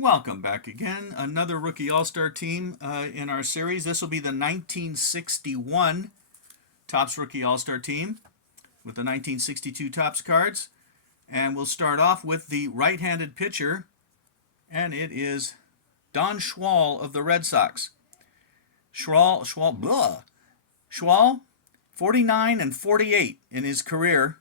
Welcome back again. Another Rookie All-Star team in our series. This will be the 1961 Topps Rookie All-Star team with the 1962 Topps cards. And we'll start off with the right-handed pitcher, and it is Don Schwal of the Red Sox. Schwal, 49 and 48 in his career,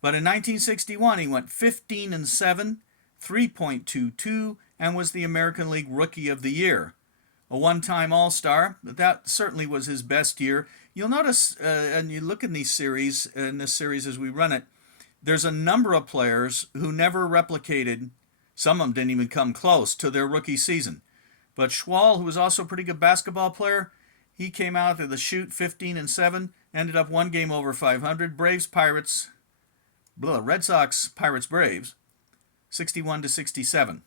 but in 1961 he went 15 and 7, 3.22, and was the American League Rookie of the Year. A one-time All-Star, but that certainly was his best year. You'll notice, and you look in this series as we run it, there's a number of players who never replicated, some of them didn't even come close to their rookie season. But Schwal, who was also a pretty good basketball player, he came out of the chute 15 and 7, ended up one game over 500. Red Sox, Pirates, Braves, 61 to 67.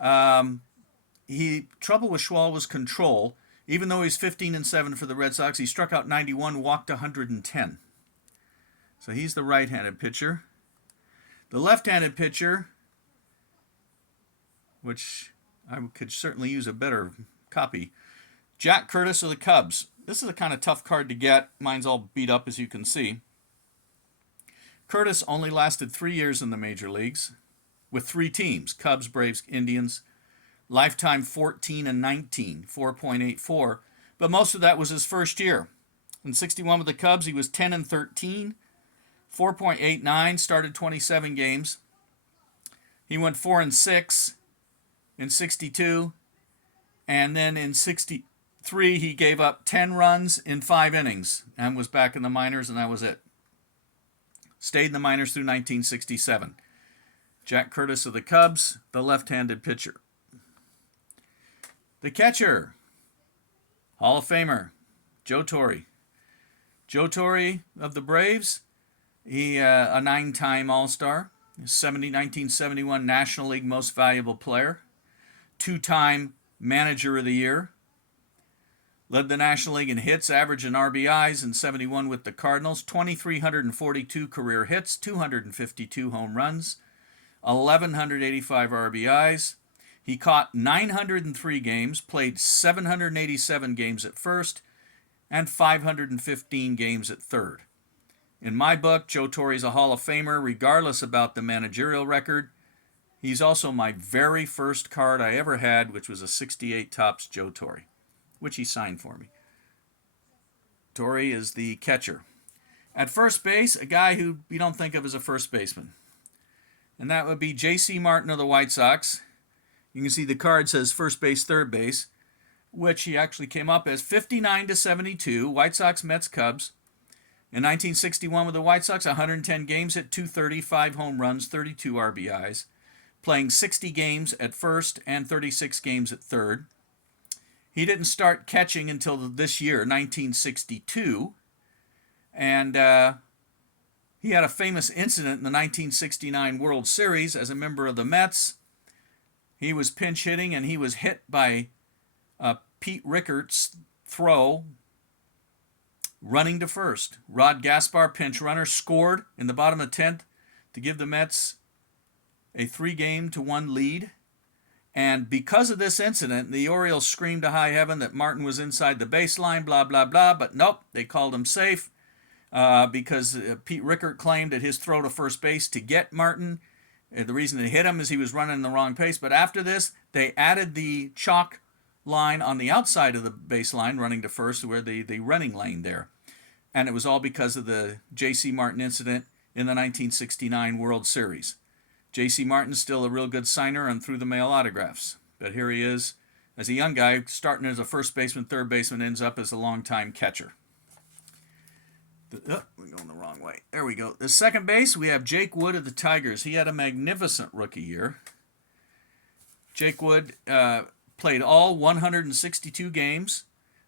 Trouble with Schwal was control. Even though he's 15 and 7 for the Red Sox, he struck out 91, walked 110. So he's the right-handed pitcher. The left-handed pitcher, which I could certainly use a better copy, Jack Curtis of the Cubs. This is a kind of tough card to get. Mine's all beat up, as you can see. Curtis only lasted 3 years in the major leagues with three teams, Cubs, Braves, Indians. Lifetime 14 and 19, 4.84. But most of that was his first year. In 61 with the Cubs, he was 10 and 13, 4.89, started 27 games. He went 4 and 6 in 62, and then in 63 he gave up 10 runs in 5 innings and was back in the minors, and that was it. Stayed in the minors through 1967. Jack Curtis of the Cubs, the left-handed pitcher. The catcher, Hall of Famer, Joe Torre. Joe Torre of the Braves, he a 9-time All-Star, 1971 National League Most Valuable Player, 2-time Manager of the Year, led the National League in hits, average, and RBIs in 71 with the Cardinals, 2,342 career hits, 252 home runs, 1,185 RBIs. He caught 903 games, played 787 games at first, and 515 games at third. In my book, Joe Torre is a Hall of Famer, regardless about the managerial record. He's also my very first card I ever had, which was a 68 Topps Joe Torre, which he signed for me. Torre is the catcher. At first base, a guy who you don't think of as a first baseman, and that would be J.C. Martin of the White Sox. You can see the card says first base, third base, which he actually came up as 59 to 72, White Sox, Mets, Cubs. In 1961 with the White Sox, 110 games, hit 230, 5 home runs, 32 RBIs, playing 60 games at first and 36 games at third. He didn't start catching until this year, 1962, and he had a famous incident in the 1969 World Series as a member of the Mets. He was pinch hitting, and he was hit by Pete Rickert's throw running to first. Rod Gaspar, pinch runner, scored in the bottom of the 10th to give the Mets a 3-1 lead. And because of this incident, the Orioles screamed to high heaven that Martin was inside the baseline, blah, blah, blah. But nope, they called him safe because Pete Rickert claimed that his throw to first base to get Martin, the reason they hit him is he was running the wrong pace. But after this, they added the chalk line on the outside of the baseline, running to first, where the running lane there. And it was all because of the J.C. Martin incident in the 1969 World Series. J.C. Martin's still a real good signer and through the mail autographs. But here he is, as a young guy, starting as a first baseman, third baseman, ends up as a longtime catcher. We're going the wrong way. There we go. The second base, we have Jake Wood of the Tigers. He had a magnificent rookie year. Jake Wood played all 162 games.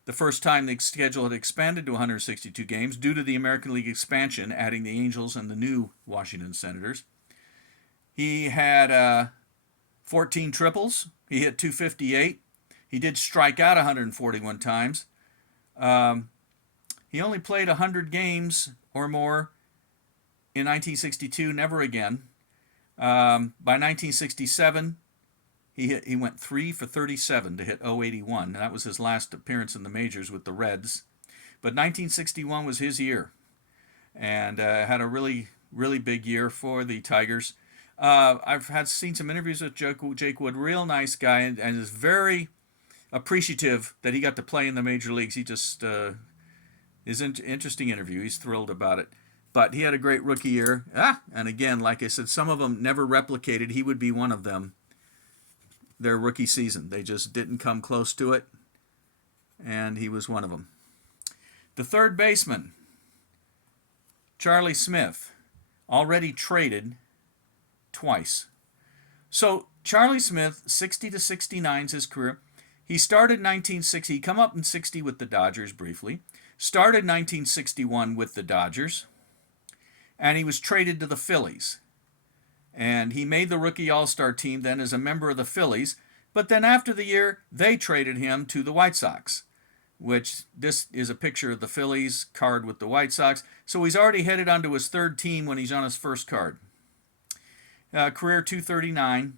The first time the schedule had expanded to 162 games due to the American League expansion, adding the Angels and the new Washington Senators. He had 14 triples. He hit 258. He did strike out 141 times. He only played 100 games or more in 1962, never again. By 1967, He went 3 for 37 to hit .081, and that was his last appearance in the majors with the Reds. But 1961 was his year, and had a really, really big year for the Tigers. I've seen some interviews with Jake Wood, real nice guy, and is very appreciative that he got to play in the major leagues. He just is an interesting interview. He's thrilled about it. But he had a great rookie year. And again, like I said, some of them never replicated. He would be one of them. Their rookie season, they just didn't come close to it, and he was one of them. The third baseman, Charlie Smith, already traded twice. So Charlie Smith, 60 to 69 is his career. He started 1960. He come up in 60 with the Dodgers briefly. Started 1961 with the Dodgers, and he was traded to the Phillies. And he made the rookie all-star team then as a member of the Phillies. But then after the year, they traded him to the White Sox, which this is a picture of the Phillies card with the White Sox. So he's already headed onto his third team when he's on his first card. Career .239.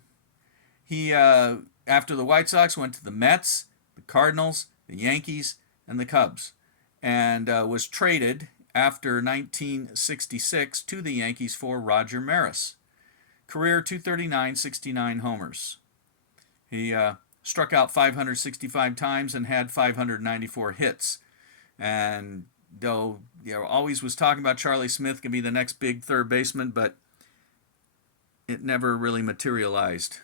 He, after the White Sox, went to the Mets, the Cardinals, the Yankees, and the Cubs, and was traded after 1966 to the Yankees for Roger Maris. Career .239, 69 homers. He struck out 565 times and had 594 hits. And though always was talking about Charlie Smith could be the next big third baseman, but it never really materialized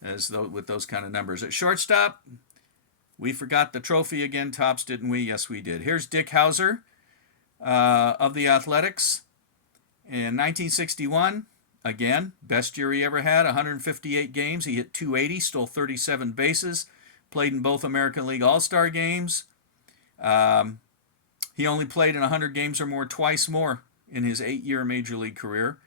with those kind of numbers. At shortstop, we forgot the trophy again, Tops, didn't we? Yes, we did. Here's Dick Howser of the Athletics in 1961. Again, best year he ever had, 158 games. He hit .280, stole 37 bases, played in both American League All-Star games. He only played in 100 games or more twice more in his 8-year Major League career.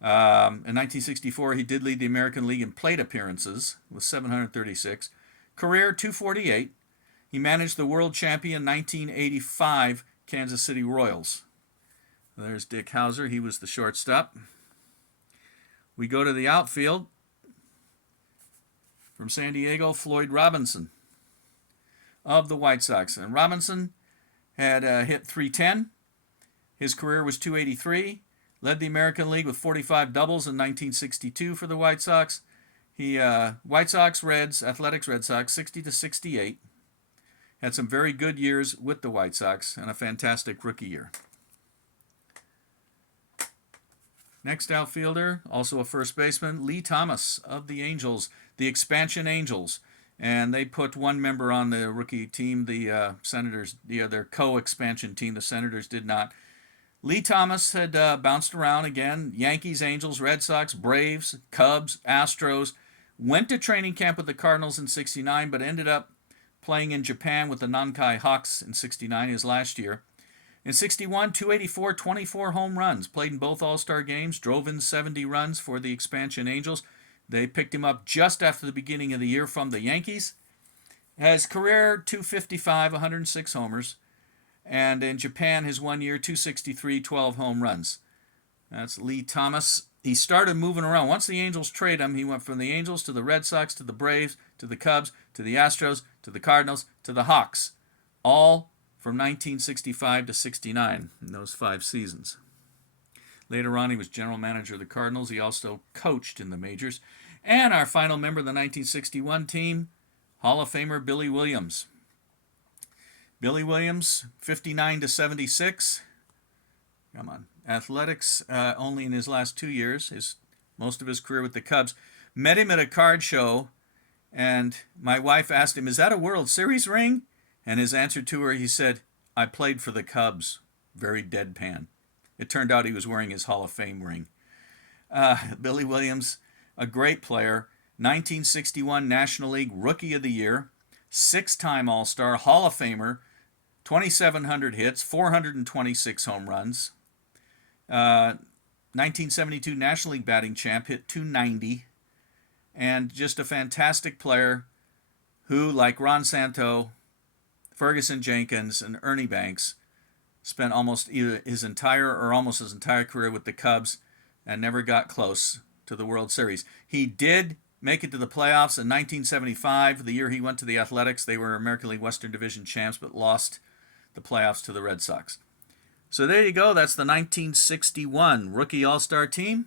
In 1964, he did lead the American League in plate appearances with 736. Career .248. He managed the world champion 1985 Kansas City Royals. There's Dick Howser. He was the shortstop. We go to the outfield. From San Diego, Floyd Robinson of the White Sox. And Robinson had hit .310. His career was .283. Led the American League with 45 doubles in 1962 for the White Sox. He White Sox, Reds, Athletics, Red Sox, 60 to 68. Had some very good years with the White Sox and a fantastic rookie year. Next outfielder, also a first baseman, Lee Thomas of the Angels, the expansion Angels. And they put one member on the rookie team, the Senators, their co-expansion team. The Senators did not. Lee Thomas had bounced around again. Yankees, Angels, Red Sox, Braves, Cubs, Astros. Went to training camp with the Cardinals in 69, but ended up playing in Japan with the Nankai Hawks in 69, his last year. In 61, 284, 24 home runs. Played in both All-Star games. Drove in 70 runs for the expansion Angels. They picked him up just after the beginning of the year from the Yankees. His career, 255, 106 homers. And in Japan, his 1 year, 263, 12 home runs. That's Lee Thomas. He started moving around. Once the Angels trade him, he went from the Angels to the Red Sox, to the Braves, to the Cubs, to the Astros, to the Cardinals, to the Hawks. All from 1965 to 69 in those 5 seasons. Later on, he was general manager of the Cardinals. He also coached in the majors. And our final member of the 1961 team, Hall of Famer Billy Williams. Billy Williams, 59 to 76. Come on. Athletics only in his last 2 years, most of his career with the Cubs. Met him at a card show, and my wife asked him, "Is that a World Series ring?" And his answer to her, he said, "I played for the Cubs." Very deadpan. It turned out he was wearing his Hall of Fame ring. Billy Williams, a great player. 1961 National League Rookie of the Year. 6-time All-Star, Hall of Famer. 2,700 hits, 426 home runs. 1972 National League batting champ, hit .290. And just a fantastic player who, like Ron Santo, Ferguson Jenkins, and Ernie Banks, spent almost his entire career with the Cubs and never got close to the World Series. He did make it to the playoffs in 1975, the year he went to the Athletics. They were American League Western Division champs, but lost the playoffs to the Red Sox. So there you go. That's the 1961 Rookie All-Star team.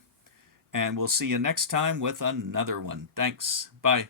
And we'll see you next time with another one. Thanks. Bye.